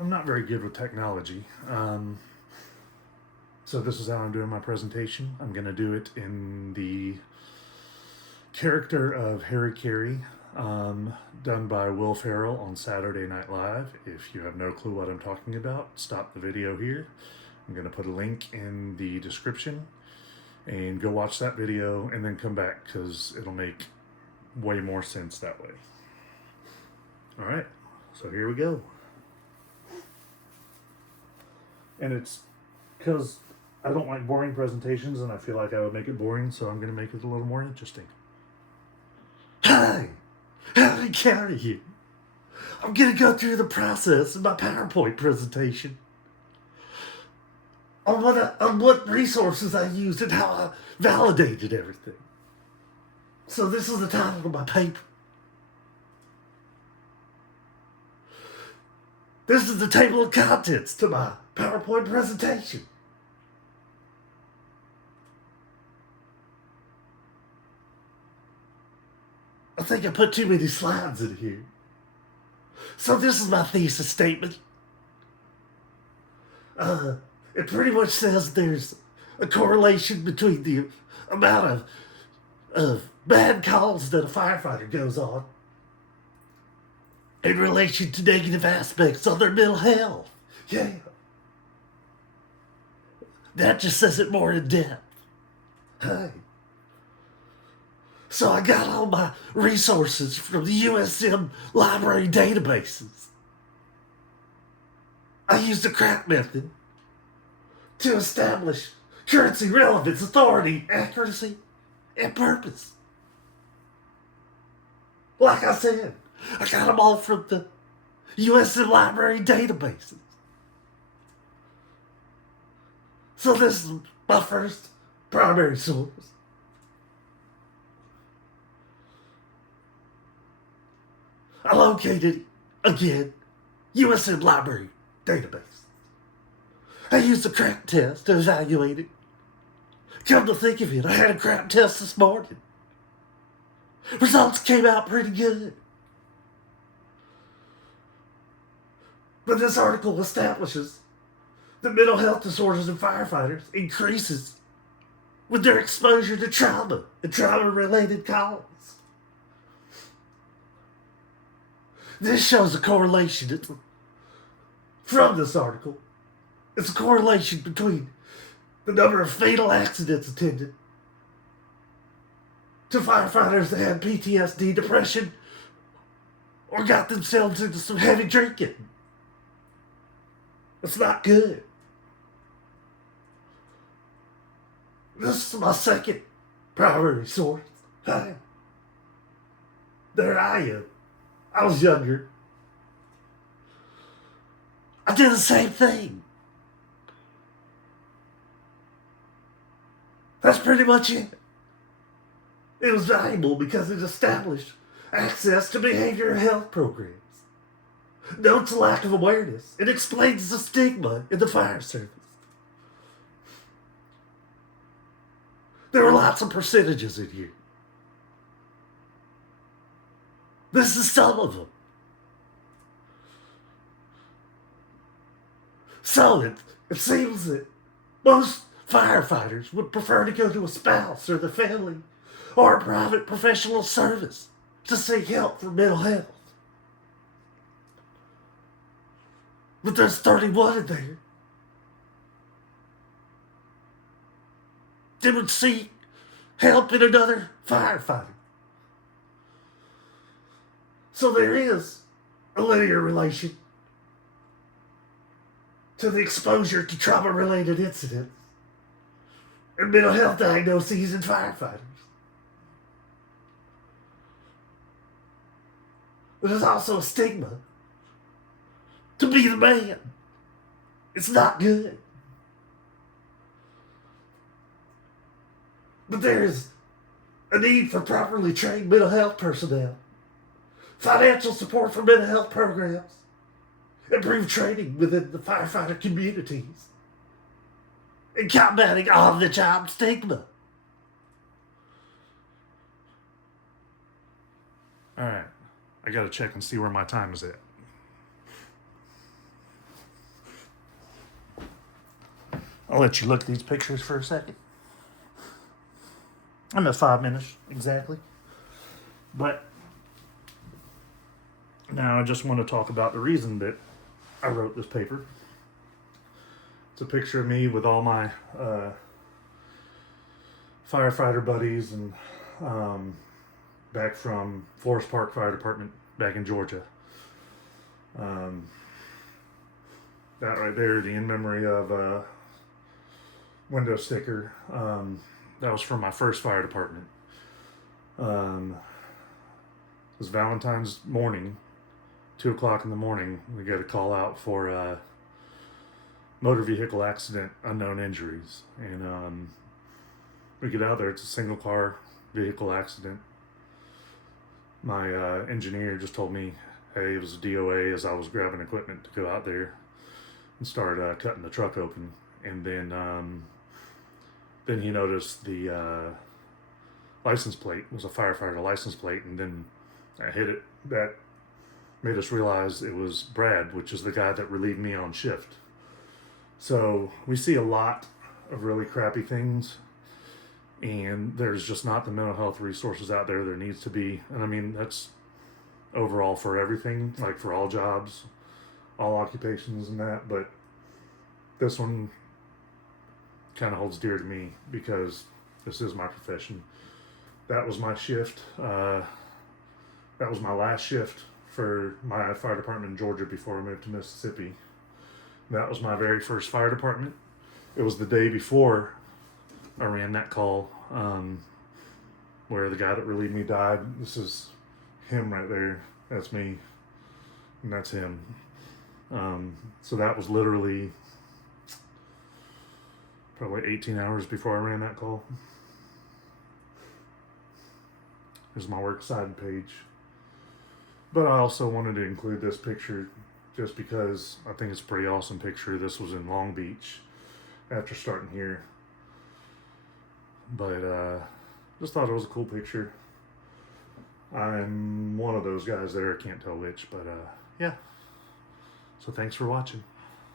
I'm not very good with technology. So this is how I'm doing my presentation. I'm going to do it in the character of Harry Carey, done by Will Ferrell on Saturday Night Live. If you have no clue what I'm talking about, stop the video here. I'm going to put a link in the description and go watch that video and then come back because it'll make way more sense that way. All right, so here we go. And it's because I don't like boring presentations and I feel like I would make it boring, so I'm going to make it a little more interesting. Hi, Harry Carey here. I'm going to go through the process of my PowerPoint presentation on what resources I used and how I validated everything. So this is the title of my paper. This is the table of contents to my PowerPoint presentation. I think I put too many slides in here. So this is my thesis statement. It pretty much says there's a correlation between the amount of bad calls that a firefighter goes on in relation to negative aspects on their mental health. Yeah. That just says it more in depth. Hey. So I got all my resources from the USM library databases. I used the crack method to establish currency, relevance, authority, accuracy, and purpose. Like I said, I got them all from the USM library databases. So this is my first primary source. I located, again, USM library database. I used a crack test to evaluate it. Come to think of it, I had a crack test this morning. Results came out pretty good. But this article establishes that mental health disorders in firefighters increases with their exposure to trauma and trauma-related calls. This shows a correlation from this article. It's a correlation between the number of fatal accidents attended to firefighters that had PTSD, depression, or got themselves into some heavy drinking. It's not good. This is my second primary source. There I am. I was younger. I did the same thing. That's pretty much it. It was valuable because it established access to behavioral health programs, notes a lack of awareness, and explains the stigma in the fire service. There are lots of percentages in here. This is some of them. So it seems that most firefighters would prefer to go to a spouse or the family or a private professional service to seek help for mental health. But there's 31 in there that would seek help in another firefighter. So there is a linear relation to the exposure to trauma-related incidents and mental health diagnoses in firefighters. But there's also a stigma to be the man. It's not good. But there is a need for properly trained mental health personnel, financial support for mental health programs, improved training within the firefighter communities, and combating on-the-job stigma. All right, I gotta check and see where my time is at. I'll let you look at these pictures for a second. I'm at 5 minutes exactly. But now I just want to talk about the reason that I wrote this paper. It's a picture of me with all my firefighter buddies and back from Forest Park Fire Department back in Georgia. That right there, the in memory of window sticker. That was from my first fire department. It was Valentine's morning, 2 o'clock in the morning. We got a call out for motor vehicle accident, unknown injuries. And we get out there, it's a single car vehicle accident. My engineer just told me, hey, it was a DOA, as I was grabbing equipment to go out there and start cutting the truck open. And then he noticed the license plate was a firefighter license plate, and then I hit it. That made us realize it was Brad, which is the guy that relieved me on shift. So we see a lot of really crappy things, and there's just not the mental health resources out there needs to be. And I mean, that's overall for everything, like for all jobs, all occupations and that, but this one kind of holds dear to me because this is my profession. That was my shift. That was my last shift for my fire department in Georgia before I moved to Mississippi. That was my very first fire department. It was the day before I ran that call where the guy that relieved me died. This is him right there. That's me. And that's him. So that was literally probably 18 hours before I ran that call. Here's my works cited page. But I also wanted to include this picture just because I think it's a pretty awesome picture. This was in Long Beach after starting here. But just thought it was a cool picture. I'm one of those guys there, I can't tell which, but yeah. So thanks for watching.